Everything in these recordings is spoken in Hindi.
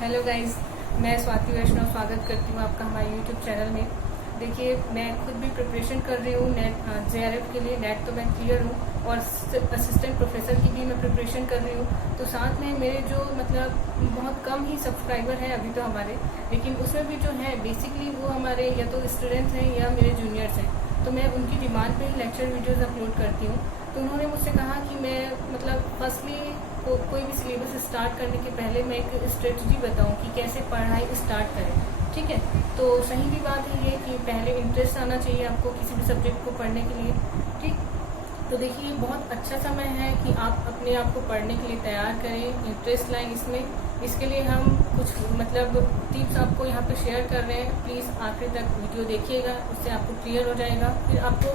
हेलो गाइस, मैं स्वाति वैष्णव स्वागत करती हूँ आपका हमारे यूट्यूब चैनल में। देखिए, मैं खुद भी प्रिपरेशन कर रही हूँ नेट JRF के लिए। नेट तो मैं क्लियर हूँ और असिस्टेंट प्रोफेसर की भी मैं प्रिपरेशन कर रही हूँ। तो साथ में मेरे जो बहुत कम ही सब्सक्राइबर हैं अभी तो हमारे, लेकिन उसमें भी जो है बेसिकली वो हमारे या तो स्टूडेंट्स हैं या मेरे जूनियर्स हैं। तो मैं उनकी डिमांड पे ही लेक्चर वीडियोज़ अपलोड करती हूँ। तो उन्होंने मुझसे कहा कि मैं फर्स्टली कोई भी सिलेबस स्टार्ट करने के पहले मैं एक स्ट्रेटजी बताऊं कि कैसे पढ़ाई स्टार्ट करें। ठीक है, तो सही भी बात है ये कि पहले इंटरेस्ट आना चाहिए आपको किसी भी सब्जेक्ट को पढ़ने के लिए। ठीक, तो देखिए, बहुत अच्छा समय है कि आप अपने आप को पढ़ने के लिए तैयार करें, इंटरेस्ट लाएं इसमें। इसके लिए हम कुछ टिप्स आपको यहाँ पे शेयर कर रहे हैं। प्लीज़ आखिर तक वीडियो देखिएगा, उससे आपको क्लियर हो जाएगा। फिर आपको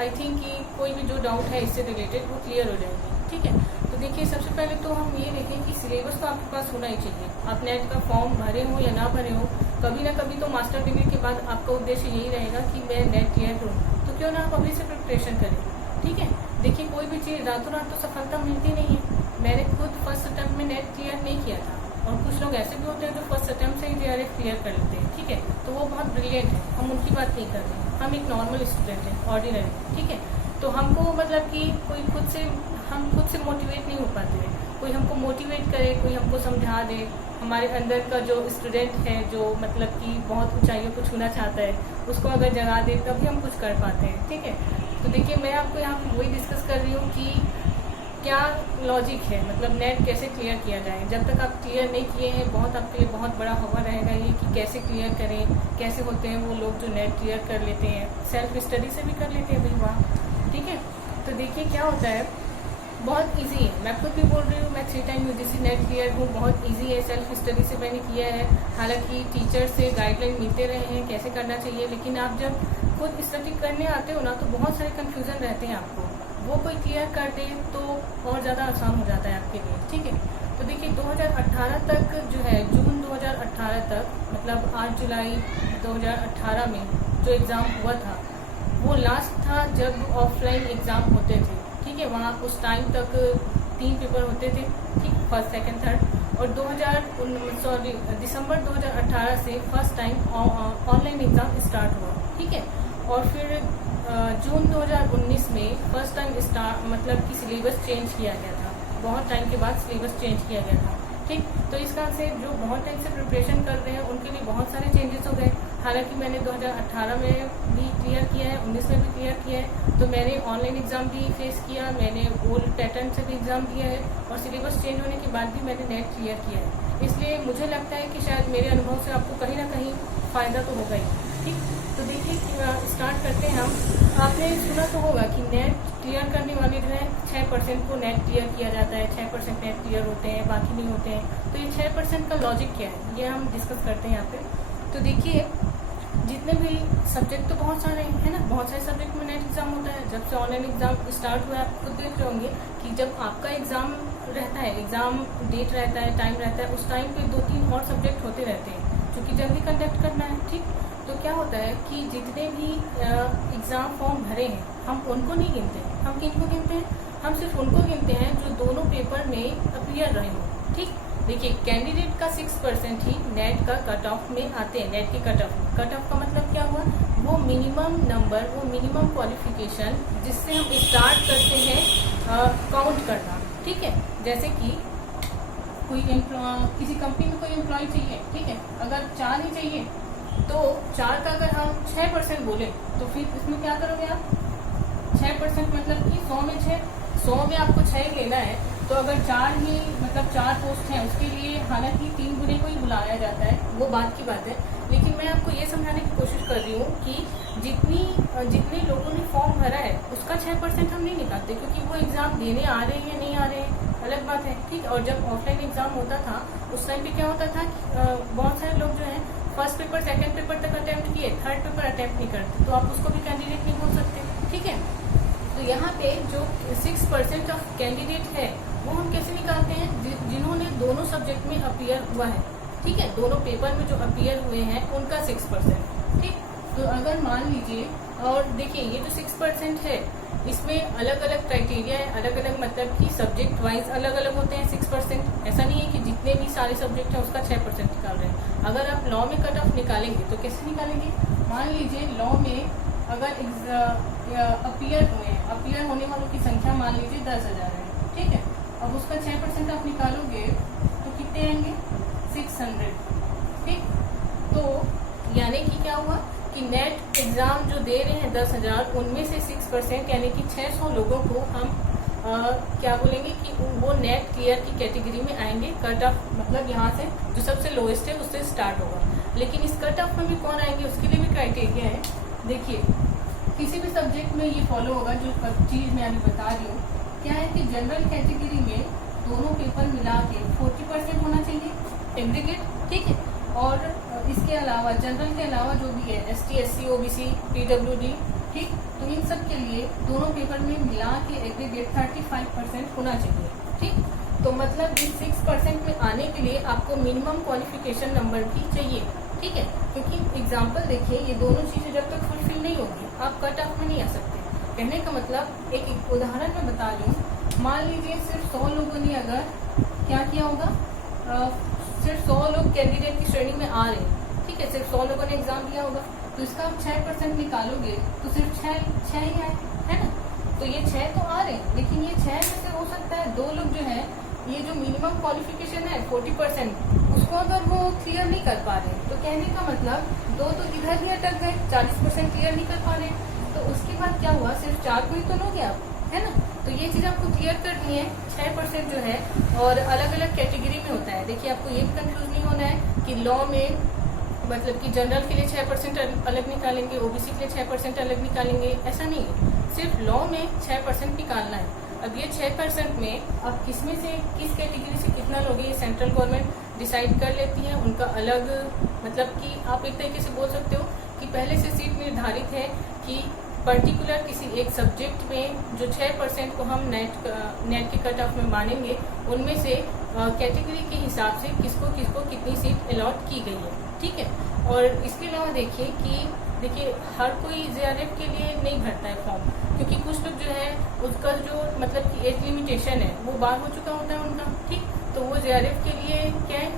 आई थिंक कि कोई भी जो डाउट है इससे रिलेटेड वो क्लियर हो जाएगी। ठीक है, तो देखिए, सबसे पहले तो हम ये देखें कि सिलेबस तो आपके पास होना ही चाहिए। आप नेट का फॉर्म भरे हो या ना भरे हो, कभी ना कभी तो मास्टर डिग्री के बाद आपका उद्देश्य यही रहेगा कि मैं नेट क्लियर करूँ। तो क्यों ना आप अभी से प्रिपरेशन करें। ठीक है, देखिए, कोई भी चीज़ रातों रात तो सफलता मिलती नहीं है। मैंने खुद फर्स्ट अटेम्प्ट में नेट क्लियर नहीं किया था, और कुछ लोग ऐसे भी होते हैं जो फर्स्ट अटेम्प्ट से ही JRF क्लियर कर लेते हैं। ठीक है, तो वो बहुत ब्रिलियंट है, हम उनकी बात नहीं कर रहे हैं। हम एक नॉर्मल स्टूडेंट हैं, ऑर्डिनरी। ठीक है, तो हमको कि हम खुद से मोटिवेट नहीं हो पाते हैं। कोई हमको मोटिवेट करे, कोई हमको समझा दे। हमारे अंदर का जो स्टूडेंट है जो कि बहुत ऊंचाइयों को छूना चाहता है, उसको अगर जगा दे तभी हम कुछ कर पाते हैं। ठीक है, तो देखिए, मैं आपको यहाँ पे वही डिस्कस कर रही हूँ कि क्या लॉजिक है, नेट कैसे क्लियर किया जाए। जब तक आप क्लियर नहीं किए हैं, आपके लिए बहुत बड़ा हवा रहेगा ये कि कैसे क्लियर करें। कैसे होते हैं वो लोग जो नेट क्लियर कर लेते हैं, सेल्फ स्टडी से भी कर लेते हैं भाई, वहाँ। ठीक है, तो देखिए क्या होता है, बहुत इजी है। मैं खुद भी बोल रही हूँ, मैं 3 टाइम UGC नेट क्लियर हूँ। बहुत इजी है, सेल्फ स्टडी से मैंने किया है। हालांकि टीचर से गाइडलाइन मिलते रहे हैं कैसे करना चाहिए, लेकिन आप जब खुद स्टडी करने आते हो ना, तो बहुत सारे कन्फ्यूजन रहते हैं आपको। वो कोई क्लियर कर दे तो और ज़्यादा आसान हो जाता है आपके लिए। ठीक है, तो देखिए, 2018 तक जो है, जून 2018 तक 8 जुलाई 2018 में जो एग्ज़ाम हुआ था वो लास्ट था जब ऑफलाइन एग्ज़ाम होते थे। ठीक है, वहाँ उस टाइम तक 3 पेपर होते थे। ठीक, फर्स्ट, सेकंड, थर्ड। और दिसंबर 2018 से first time online exam start हुआ। ठीक है, और फिर जून 2019 में फर्स्ट टाइम कि सिलेबस चेंज किया गया था। बहुत टाइम के बाद सिलेबस चेंज किया गया था। ठीक, तो इस कारण से जो बहुत टाइम से प्रिपरेशन कर रहे हैं उनके लिए बहुत सारे चेंजेस हो गए। हालांकि मैंने 2018 में भी क्लियर किया है, 19 में भी क्लियर किया है। तो मैंने ऑनलाइन एग्ज़ाम भी फेस किया, मैंने ओल्ड पैटर्न से भी एग्ज़ाम दिया है, और सिलेबस चेंज होने के बाद भी मैंने नेट क्लियर किया है। इसलिए मुझे लगता है कि शायद मेरे अनुभव से आपको कहीं ना कहीं फ़ायदा तो होगा ही। ठीक, तो देखिए, स्टार्ट करते हैं हम। आपने सुना तो होगा कि नेट क्लियर करने वाले जो है 6% को नेट क्लियर किया जाता है। 6% नेट क्लियर होते हैं, बाकी नहीं होते हैं। तो ये 6% का लॉजिक क्या है, ये हम डिस्कस करते हैं यहाँ पे। तो देखिए, जितने भी सब्जेक्ट तो बहुत सारे हैं ना, बहुत सारे सब्जेक्ट में नेट एग्जाम होता है। जब से ऑनलाइन एग्जाम स्टार्ट हुआ है, आप खुद देख रहे होंगे कि जब आपका एग्जाम रहता है, एग्जाम डेट रहता है, टाइम रहता है, उस टाइम पे 2-3 और सब्जेक्ट होते रहते हैं जो कि जल्दी कंडक्ट करना है। ठीक, तो क्या होता है कि जितने भी एग्ज़ाम फॉर्म भरे हैं, हम उनको नहीं गिनते। हम किनको गिनते हैं? हम सिर्फ उनको गिनते हैं जो दोनों पेपर में अपीयर रहे हों। ठीक, देखिए, कैंडिडेट का 6% ही नेट का कट ऑफ में आते हैं। नेट के कट ऑफ का मतलब क्या हुआ? वो मिनिमम नंबर, वो मिनिमम क्वालिफिकेशन जिससे हम स्टार्ट करते हैं काउंट करना। ठीक है, जैसे कि किसी कंपनी में कोई एम्प्लॉय चाहिए। ठीक है, अगर 4 ही चाहिए तो 4 का अगर हम 6% बोले तो फिर इसमें क्या करोगे आप? 6% कि 100 में 6, 100 में आपको 6 लेना है। तो अगर 4 ही 4 पोस्ट हैं, उसके लिए हालांकि 3 गुने को ही बुलाया जाता है, वो बात की बात है। लेकिन मैं आपको ये समझाने की कोशिश कर रही हूँ कि जितने लोगों ने फॉर्म भरा है उसका 6% हम नहीं निकालते, क्योंकि वो एग्जाम देने आ रहे हैं या नहीं आ रहे हैं, अलग बात है। ठीक, और जब ऑफलाइन एग्जाम होता था उस टाइम पे क्या होता था कि बहुत सारे लोग जो है फर्स्ट पेपर, सेकंड पेपर तक अटेम्प्ट किए, थर्ड पेपर अटेम्प्ट नहीं करते, तो आप उसको भी कैंडिडेट नहीं बोल सकते। ठीक है, तो यहाँ पे जो 6% ऑफ कैंडिडेट है वो हम कैसे निकालते हैं? जिन्होंने दोनों सब्जेक्ट में अपीयर हुआ है। ठीक है, दोनों पेपर में जो अपीयर हुए हैं उनका 6%। ठीक, तो अगर मान लीजिए, और देखिए ये जो 6% है इसमें अलग अलग क्राइटेरिया है, अलग अलग मतलब कि सब्जेक्ट वाइज अलग अलग होते हैं 6%। ऐसा नहीं है कि जितने भी सारे सब्जेक्ट हैं उसका 6% निकाल रहे हैं। अगर आप लॉ में कट ऑफ निकालेंगे तो कैसे निकालेंगे? मान लीजिए लॉ में अगर अपीयर होने वालों की संख्या मान लीजिए 10,000 है, ठीक है। अब उसका 6% आप निकालोगे तो कितने आएंगे? 600, ठीक। तो यानी कि क्या हुआ कि नेट एग्जाम जो दे रहे हैं 10,000, उनमें से 6% यानी कि 600 लोगों को हम क्या बोलेंगे कि वो नेट क्लियर की कैटेगरी में आएंगे। कट ऑफ मतलब यहाँ से जो सबसे लोएस्ट है उससे स्टार्ट होगा। लेकिन इस कट ऑफ में भी कौन आएंगे उसके लिए भी क्राइटेरिया है। देखिए किसी भी सब्जेक्ट में ये फॉलो होगा जो चीज मैं अभी बता रही हूँ। क्या है कि जनरल कैटेगरी में दोनों पेपर मिला के 40% होना चाहिए एग्रीगेट, ठीक है। और इसके अलावा जनरल के अलावा जो भी है ST SC OBC PWD, ठीक, तो इन सब के लिए दोनों पेपर में मिला के एग्रीगेट 35% होना चाहिए, ठीक। तो मतलब इस 6% में आने के लिए आपको मिनिमम क्वालिफिकेशन नंबर भी चाहिए, ठीक है। क्योंकि एग्जाम्पल देखिए ये दोनों चीजें जब तक फुलफिल नहीं होगी आप कट ऑफ में नहीं आ सकते। कहने का मतलब एक उदाहरण मैं बता दूं, मान लीजिए सिर्फ 100 लोगों ने अगर क्या किया होगा, सिर्फ 100 लोग कैंडिडेट की श्रेणी में आ रहे हैं, ठीक है। सिर्फ 100 लोगों ने एग्जाम दिया होगा तो इसका आप 6% निकालोगे तो सिर्फ 6 ही आए, है ना। तो ये 6 तो आ रहे हैं, लेकिन ये 6 में से हो सकता है 2 लोग जो है ये जो मिनिमम क्वालिफिकेशन है 40% उसको अगर वो क्लियर नहीं कर पा रहे, तो कहने का मतलब 2 तो इधर ही अटक गए, 40% क्लियर नहीं कर पा रहे। तो उसके बाद क्या हुआ, सिर्फ 4 को ही तो लोगे आप, है ना। तो ये चीज आपको क्लियर करनी है। 6% जो है और अलग अलग कैटेगरी में होता है। देखिए आपको ये भी कंफ्यूज नहीं होना है कि लॉ में मतलब कि जनरल के लिए 6% अलग निकालेंगे, OBC के लिए 6% अलग निकालेंगे, ऐसा नहीं है। सिर्फ लॉ में 6% निकालना है। अब ये 6% में आप किसमें से किस कैटेगरी से कितना लोगे ये सेंट्रल गवर्नमेंट डिसाइड कर लेती है। उनका अलग मतलब कि आप एक तरीके से बोल सकते हो कि पहले से सीट निर्धारित है कि पर्टिकुलर किसी एक सब्जेक्ट में जो 6% को हम नेट के कट ऑफ में मानेंगे, उनमें से कैटेगरी के हिसाब से किसको किसको कितनी सीट अलॉट की गई है, ठीक है। और इसके अलावा देखिए हर कोई JRF के लिए नहीं भरता है फॉर्म, क्योंकि कुछ लोग जो है उसका जो मतलब कि एज लिमिटेशन है वो बार हो चुका होता है उनका, ठीक। तो वो JRF के लिए क्या है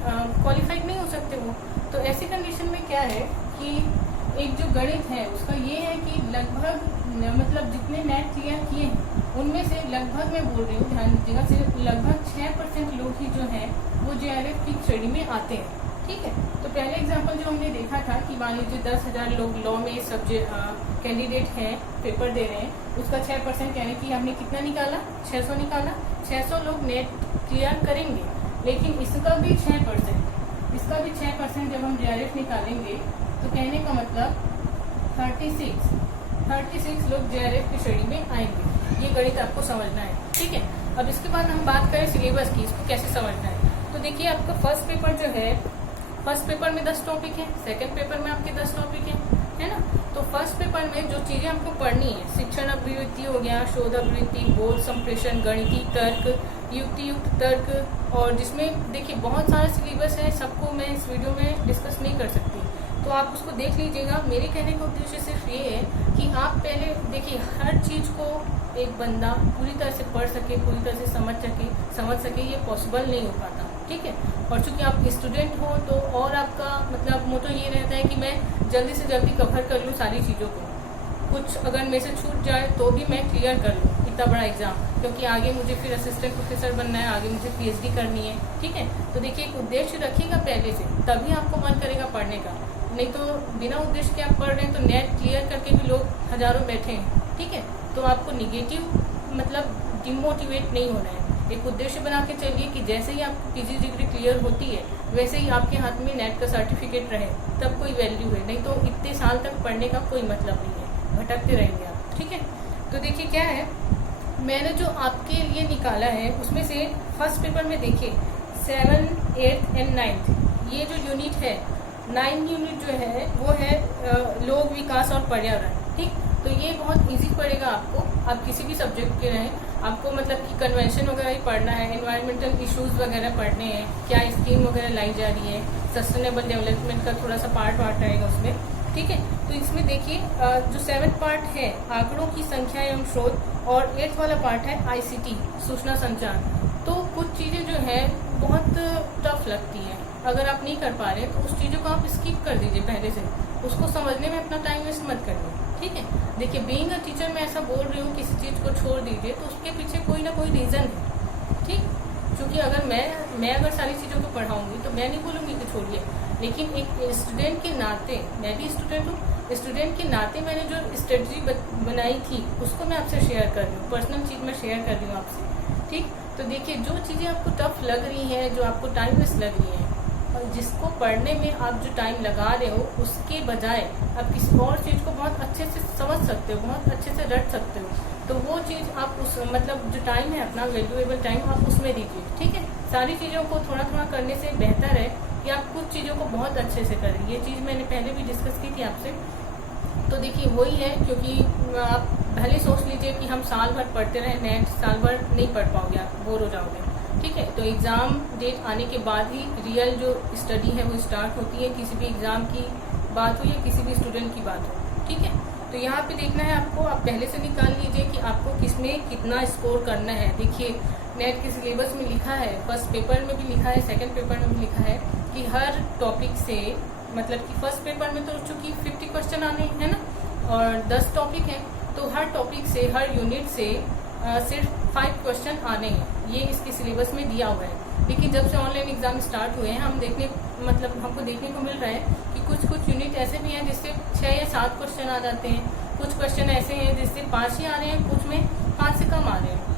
क्वालिफाइड नहीं हो सकते वो। तो ऐसी कंडीशन में क्या है कि एक जो गणित है उसका ये है कि लगभग मतलब जितने नेट क्लियर किए हैं उनमें से लगभग मैं बोल रही हूँ, ध्यान दीजिएगा, सिर्फ लगभग 6% लोग ही जो है वो JRF की श्रेणी में आते हैं, ठीक है। तो पहले एग्जांपल जो हमने देखा था कि मान लीजिए 10,000 लोग लॉ में सब्जेक्ट कैंडिडेट हैं, पेपर दे रहे हैं, उसका 6% यानी कि हमने कितना निकाला, 600 निकाला। 600 लोग नेट क्लियर करेंगे, लेकिन इसका भी 6% जब हम JRF निकालेंगे तो कहने का मतलब 36 लोग JRF की श्रेणी में आएंगे। ये गणित आपको समझना है, ठीक है। अब इसके बाद हम बात करें सिलेबस की, इसको कैसे समझना है। तो देखिए आपका फर्स्ट पेपर जो है, फर्स्ट पेपर में 10 टॉपिक है, सेकंड पेपर में आपके 10 टॉपिक है ना। तो फर्स्ट पेपर में जो चीजें आपको पढ़नी है, शिक्षण अभिवृत्ति हो गया, शोध अभिवृत्ति, बोध संप्रेषण, गणितीय तर्क, युक्ति युक्त तर्क, और जिसमें देखिए बहुत सारा सिलेबस है, सबको मैं इस वीडियो में डिस्कस नहीं कर सकती, तो आप उसको देख लीजिएगा। मेरे कहने का उद्देश्य सिर्फ ये है कि आप पहले देखिए हर चीज को एक बंदा पूरी तरह से पढ़ सके, पूरी तरह से समझ सके, ये पॉसिबल नहीं हो पाता, ठीक है। और चूंकि आप स्टूडेंट हो तो और आपका मतलब मोटो ये रहता है कि मैं जल्दी से जल्दी कवर कर लूँ सारी चीज़ों को, कुछ अगर मेरे से छूट जाए तो भी मैं क्लियर कर लूँ इतना बड़ा एग्जाम, क्योंकि आगे मुझे फिर असिस्टेंट प्रोफेसर बनना है, आगे मुझे PhD करनी है, ठीक है। तो देखिए एक उद्देश्य रखिएगा पहले से, तभी आपको मन करेगा पढ़ने का। नहीं तो बिना उद्देश्य के आप पढ़ रहे हैं तो नेट क्लियर करके भी लोग हजारों बैठे हैं, ठीक है। तो आपको निगेटिव मतलब डिमोटिवेट नहीं होना है। एक उद्देश्य बना के चलिए कि जैसे ही आपकी PG डिग्री क्लियर होती है वैसे ही आपके हाथ में नेट का सर्टिफिकेट रहे, तब कोई वैल्यू है, नहीं तो इतने साल तक पढ़ने का कोई मतलब नहीं है, भटकते रहेंगे आप, ठीक है। तो देखिए क्या है, मैंने जो आपके लिए निकाला है उसमें से फर्स्ट पेपर में देखिए 7, 8 एंड 9 ये जो यूनिट है, 9 यूनिट जो है वो है लोक विकास और पर्यावरण, ठीक। तो ये बहुत इजी पड़ेगा आपको, आप किसी भी सब्जेक्ट के रहें, आपको मतलब कि कन्वेंशन वगैरह ही पढ़ना है, एनवायरमेंटल इश्यूज वगैरह पढ़ने हैं, क्या स्कीम वगैरह लाई जा रही है, सस्टेनेबल डेवलपमेंट का थोड़ा सा पार्ट रहेगा उसमें, ठीक है। तो इसमें देखिए जो 7th पार्ट है आंकड़ों की संख्या एवं स्रोत और 8th वाला पार्ट है ICT सूचना संचार। तो कुछ चीजें जो है बहुत टफ लगती है, अगर आप नहीं कर पा रहे तो उस चीजों को आप स्किप कर दीजिए पहले से, उसको समझने में अपना टाइम वेस्ट मत करिए, ठीक है। देखिए बीइंग अ टीचर मैं ऐसा बोल रही हूँ किसी चीज को छोड़ दीजिए तो उसके पीछे कोई ना कोई रीजन है, ठीक। क्योंकि अगर मैं अगर सारी चीजों को पढ़ाऊंगी तो मैं नहीं बोलूंगी कि छोड़िए, लेकिन एक स्टूडेंट के नाते, मैं भी स्टूडेंट हूँ, स्टूडेंट के नाते मैंने जो स्ट्रेटजी बनाई थी उसको मैं आपसे शेयर कर रही हूँ, पर्सनल चीज मैं शेयर कर रही हूँ आपसे, ठीक। तो देखिए जो चीजें आपको टफ लग रही हैं, जो आपको टाइम वेस्ट लग रही हैं, और जिसको पढ़ने में आप जो टाइम लगा रहे हो उसके बजाय आप किसी और चीज को बहुत अच्छे से समझ सकते हो, बहुत अच्छे से रट सकते हो, तो वो चीज आप उस मतलब जो टाइम है अपना वैल्यूएबल टाइम आप उसमें दीजिए, ठीक है। सारी चीजों को थोड़ा थोड़ा करने से बेहतर है कि आप कुछ चीजों को बहुत अच्छे से करें। ये चीज मैंने पहले भी डिस्कस की थी आपसे। तो देखिए वही है, क्योंकि आप पहले सोच लीजिए कि हम साल भर पढ़ते रहे, नेक्स्ट साल भर नहीं पढ़ पाओगे, आप बोर हो जाओगे, ठीक है। तो एग्जाम डेट आने के बाद ही रियल जो स्टडी है वो स्टार्ट होती है, किसी भी एग्जाम की बात हो या किसी भी स्टूडेंट की बात हो, ठीक है। तो यहाँ पे देखना है आपको, आप पहले से निकाल लीजिए कि आपको किसमें कितना स्कोर करना है। देखिए नेट के सिलेबस में लिखा है, फर्स्ट पेपर में भी लिखा है, सेकंड पेपर में भी लिखा है कि हर टॉपिक से, मतलब कि फर्स्ट पेपर में तो चूंकि 50 क्वेश्चन आने हैं ना, और 10 टॉपिक है, तो हर टॉपिक से, हर यूनिट से सिर्फ 5 क्वेश्चन आने हैं, ये इसके सिलेबस में दिया हुआ है। लेकिन जब से ऑनलाइन एग्जाम स्टार्ट हुए हैं हमको देखने को मिल रहा है कि कुछ यूनिट ऐसे भी हैं जिससे 6 या 7 क्वेश्चन आ जाते हैं, कुछ क्वेश्चन ऐसे हैं जिससे 5 ही आ रहे हैं, कुछ में 5 से कम आ रहे हैं।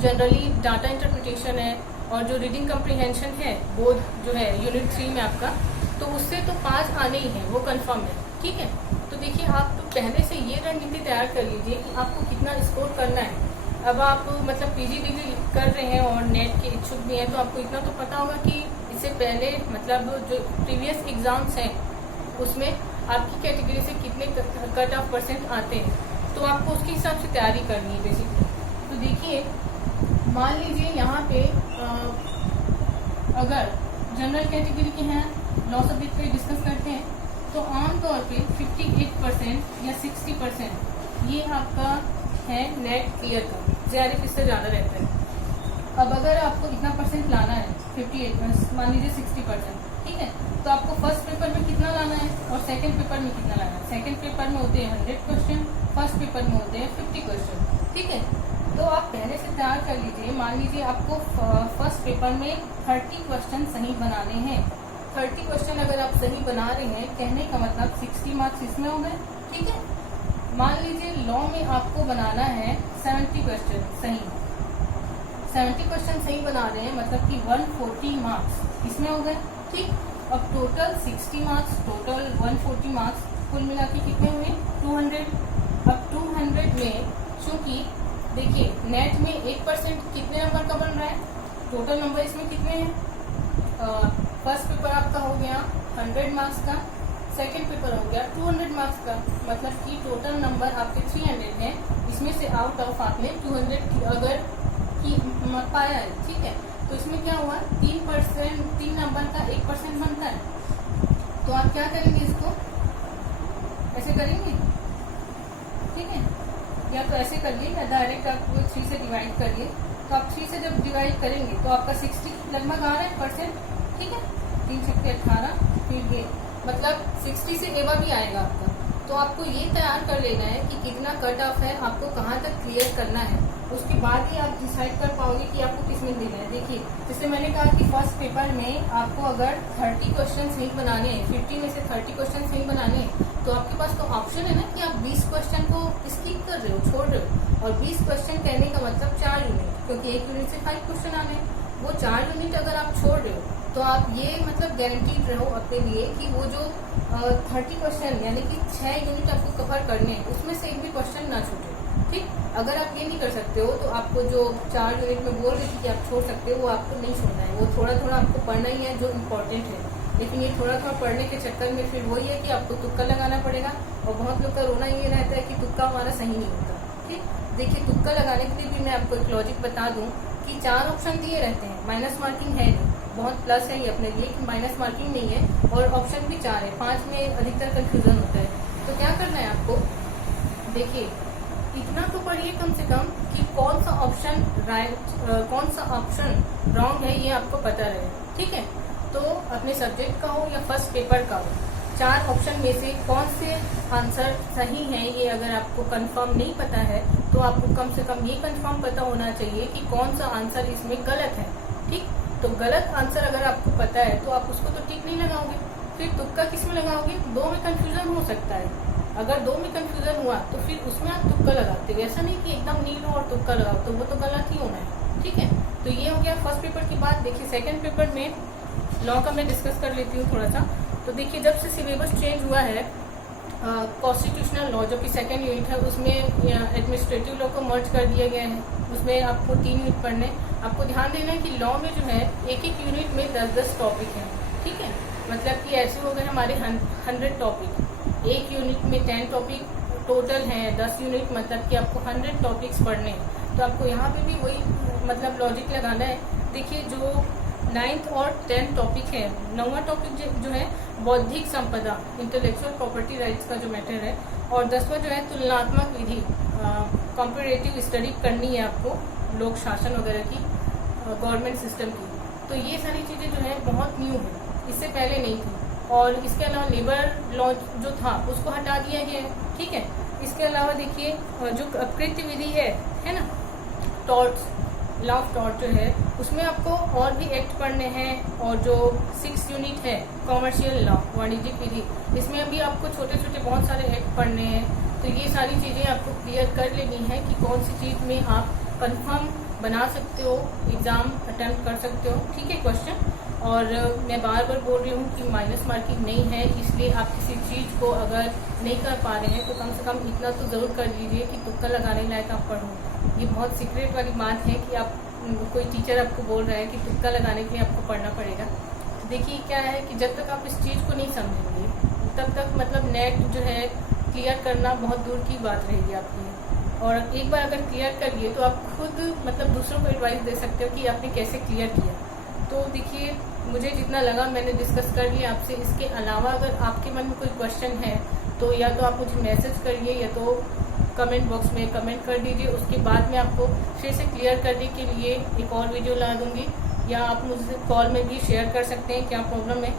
जनरली डाटा इंटरप्रिटेशन है और जो रीडिंग कम्प्रीहेंशन है बोध जो है यूनिट 3 में आपका, तो उससे तो 5 आने ही हैं, वो कंफर्म है, ठीक है। तो देखिए आप तो पहले से ये रणनीति तैयार कर लीजिए कि आपको कितना स्कोर करना है। अब आप मतलब पीजी डिग्री कर रहे हैं और नेट के इच्छुक भी हैं, तो आपको इतना तो पता होगा कि इससे पहले मतलब जो प्रीवियस एग्जाम्स हैं उसमें आपकी कैटेगरी से कितने कट ऑफ परसेंट आते हैं, तो आपको उसके हिसाब से तैयारी करनी है बेसिकली। तो देखिए मान लीजिए यहाँ पे अगर जनरल कैटेगरी के हैं, लॉ सब्जेक्ट पे डिस्कस करते हैं, तो आमतौर पे 58% या 60% ये आपका है नेट क्लियर का, JRF इससे ज़्यादा रहता है। अब अगर आपको इतना परसेंट लाना है 58, मान लीजिए 60%, ठीक है, तो आपको फर्स्ट पेपर में कितना लाना है और सेकंड पेपर में कितना लाना है। सेकंड पेपर में होते हैं 100 क्वेश्चन, फर्स्ट पेपर में होते हैं 50 क्वेश्चन, ठीक है। तो आप पहले से तैयार कर लीजिए। मान लीजिए आपको फर्स्ट पेपर में 30 क्वेश्चन सही बनाने हैं, 30 क्वेश्चन अगर आप सही बना रहे हैं, कहने का मतलब 60 मार्क्स इसमें हो गए, ठीक है। मान लीजिए लॉ में आपको बनाना है 70 क्वेश्चन सही, 70 क्वेश्चन सही बना रहे हैं, मतलब कि 140 मार्क्स इसमें हो गए, ठीक। अब टोटल 60 मार्क्स, टोटल 140 मार्क्स, कुल मिला के कितने हुए 200। अब 200 में चूंकि देखिए नेट में 1% कितने नंबर का बन रहा है, टोटल नंबर इसमें कितने हैं। फर्स्ट पेपर आपका हो गया 100 मार्क्स का, सेकंड पेपर हो गया 200 मार्क्स का, मतलब कि टोटल नंबर आपके 300 है, इसमें से आउट ऑफ आपने 200 अगर की पाया है, ठीक है। तो इसमें क्या हुआ 3 नंबर का 1% बनता है। तो आप क्या करेंगे, इसको ऐसे करेंगे, ठीक है, या तो ऐसे करिए या डायरेक्ट आप 3 से डिवाइड करिए। तो आप 3 से जब डिवाइड करेंगे तो आपका 60 लगभग आ रहा है परसेंट, ठीक है, 3 छक्के 18, फिर ये मतलब 60 से एवा भी आएगा आपका। तो आपको ये तैयार कर लेना है कि कितना कट ऑफ है, आपको कहाँ तक क्लियर करना है, उसके बाद ही आप डिसाइड कर पाओगे कि आपको किसमें देना है। देखिए जैसे मैंने कहा कि फर्स्ट पेपर में आपको अगर 30 क्वेश्चन सही बनाने हैं, 50 में से 30 क्वेश्चन सही बनाने हैं, तो आपके पास तो ऑप्शन है ना कि आप 20 क्वेश्चन को स्किप कर रहे हो, छोड़ रहे हो। और 20 क्वेश्चन कहने का मतलब 4 यूनिट, क्योंकि एक यूनिट से 5 क्वेश्चन आने हैं, वो 4 यूनिट अगर आप छोड़ रहे हो तो आप ये मतलब गारंटीड रहो अपने लिए कि वो जो 30 क्वेश्चन यानी कि 6 यूनिट आपको कवर करने हैं, उसमें से एक भी क्वेश्चन ना छूटे, ठीक। अगर आप ये नहीं कर सकते हो तो आपको जो 4 यूनिट में बोल रही थी कि आप छोड़ सकते हो, वो आपको नहीं छोड़ना है, वो थोड़ा थोड़ा आपको पढ़ना ही है जो इम्पोर्टेंट है। लेकिन ये थोड़ा थोड़ा पढ़ने के चक्कर में फिर वही है कि आपको तुक्का लगाना पड़ेगा, और बहुत लोग का रोना ये रहता है कि तुक्का हमारा सही नहीं होता, ठीक। देखिए तुक्का लगाने के लिए भी मैं आपको एक लॉजिक बता दूं कि 4 ऑप्शन दिए रहते हैं, माइनस मार्किंग है नहीं, बहुत प्लस है ये अपने लिए कि माइनस मार्किंग नहीं है और ऑप्शन भी 4 है। 5 में अधिकतर कंफ्यूजन होता है। तो क्या करना है आपको, देखिए इतना तो पढ़िए कम से कम कि कौन सा ऑप्शन राइट कौन सा ऑप्शन रॉन्ग है ये आपको पता रहे, ठीक है। तो अपने सब्जेक्ट का हो या फर्स्ट पेपर का हो, 4 ऑप्शन में से कौन से आंसर सही है ये अगर आपको कंफर्म नहीं पता है तो आपको कम से कम ये कंफर्म पता होना चाहिए कि कौन सा आंसर इसमें गलत है, ठीक। तो गलत आंसर अगर आपको पता है तो आप उसको तो टिक नहीं लगाओगे, फिर तुक्का किस में लगाओगे। 2 में कंफ्यूजन हो सकता है, अगर 2 में कंफ्यूजन हुआ तो फिर उसमें आप तुक्का लगाते हो। ऐसा नहीं कि एकदम नील हो और तुक्का लगाओ, तो वो तो गलत ही होना है, ठीक है। तो ये हो गया फर्स्ट पेपर की बात। देखिए सेकंड पेपर में लॉ का मैं डिस्कस कर लेती हूँ थोड़ा सा। तो देखिए जब से सिलेबस चेंज हुआ है, कॉन्स्टिट्यूशनल लॉ जो कि सेकंड यूनिट है उसमें एडमिनिस्ट्रेटिव लॉ को मर्ज कर दिया गया है। उसमें आपको 3 यूनिट पढ़ने। आपको ध्यान देना है कि लॉ में जो है एक यूनिट में 10-10 टॉपिक है, ठीक है। मतलब कि ऐसे हो गए हमारे 100 टॉपिक, एक यूनिट में 10 टॉपिक टोटल है 10 यूनिट, मतलब कि आपको 100 टॉपिक्स पढ़ने हैं। तो आपको यहाँ पे भी वही मतलब लॉजिक लगाना है। देखिए जो 9th और 10th टॉपिक है, 9वां टॉपिक जो है बौद्धिक संपदा, इंटेलेक्चुअल प्रॉपर्टी राइट्स का जो मैटर है, और 10वां जो है तुलनात्मक विधि, कॉम्परेटिव स्टडी करनी है आपको लोक शासन वगैरह की, गवर्नमेंट सिस्टम की। तो ये सारी चीजें जो है बहुत न्यू है, इससे पहले नहीं थी। और इसके अलावा लेबर लॉ जो था उसको हटा दिया गया है, ठीक है। इसके अलावा देखिए जो कृत्य विधि है ना, टॉर्ट्स, लॉ ऑफ टॉर्ट जो है उसमें आपको और भी एक्ट पढ़ने हैं। और जो 6 यूनिट है कॉमर्शियल लॉ, वाणिज्यिक विधि, इसमें अभी आपको छोटे छोटे बहुत सारे एक्ट पढ़ने हैं। तो ये सारी चीजें आपको क्लियर कर लेनी है कि कौन सी चीज में आप कंफर्म बना सकते हो, एग्जाम अटेम्प्ट कर सकते हो, ठीक है क्वेश्चन। और मैं बार बार बोल रही हूँ कि माइनस मार्किंग नहीं है, इसलिए आप किसी चीज को अगर नहीं कर पा रहे हैं तो कम से कम इतना तो जरूर कर लीजिए कि तुक्का लगाने लायक आप पढ़ो। ये बहुत सीक्रेट वाली बात है कि आप कोई टीचर आपको बोल रहा है कि तुक्का लगाने के लिए आपको पढ़ना पड़ेगा। देखिए क्या है कि जब तक आप इस चीज को नहीं समझेंगे तब तक मतलब नेट जो है क्लियर करना बहुत दूर की बात रहेगी आपके लिए। और एक बार अगर क्लियर कर लिए तो आप खुद मतलब दूसरों को एडवाइस दे सकते हो कि आपने कैसे क्लियर किया। तो देखिए मुझे जितना लगा मैंने डिस्कस कर लिया आपसे। इसके अलावा अगर आपके मन में कोई क्वेश्चन है तो या तो आप मुझे मैसेज करिए या तो कमेंट बॉक्स में कमेंट कर दीजिए। उसके बाद में आपको फिर से क्लियर करने के लिए एक और वीडियो ला दूंगी, या आप मुझसे कॉल में भी शेयर कर सकते हैं क्या प्रॉब्लम है।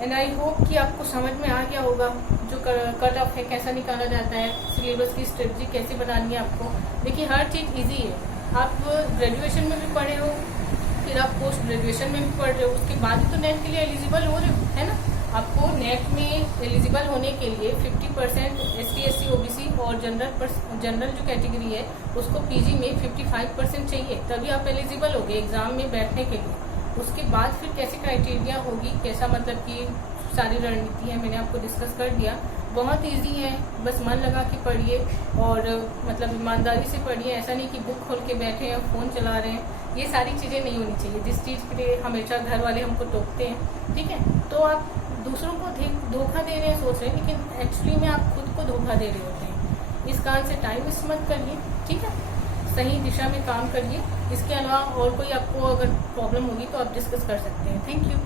एंड आई होप कि आपको समझ में आ गया होगा जो कट ऑफ है कैसा निकाला जाता है, सिलेबस की स्ट्रेटजी कैसे बनानी है आपको। देखिए हर चीज़ ईजी है। आप ग्रेजुएशन में भी पढ़े हो, फिर आप पोस्ट ग्रेजुएशन में भी पढ़ रहे हो, उसके बाद भी तो नेट के लिए एलिजिबल हो रहे हो, है ना। आपको नेट में एलिजिबल होने के लिए 50% ST SC OBC और जनरल जो कैटेगरी है उसको PG में 55% चाहिए, तभी आप एलिजिबल होगे एग्जाम में बैठने के लिए। उसके बाद फिर कैसे क्राइटेरिया होगी, कैसा मतलब कि सारी रणनीति है मैंने आपको डिस्कस कर दिया। बहुत इजी है, बस मन लगा के पढ़िए और मतलब ईमानदारी से पढ़िए। ऐसा नहीं कि बुक खोल के बैठे हैं फ़ोन चला रहे हैं, ये सारी चीज़ें नहीं होनी चाहिए जिस चीज़ के लिए हमेशा घर वाले हमको टोकते हैं, ठीक है। तो आप दूसरों को धोखा दे रहे हैं सोच रहे हैं, लेकिन एक्चुअली में आप खुद को धोखा दे रहे होते हैं। इस कारण से टाइम वेस्ट मत करिए, ठीक है। सही दिशा में काम करिए। इसके अलावा और कोई आपको अगर प्रॉब्लम होगी तो आप डिस्कस कर सकते हैं। Thank you.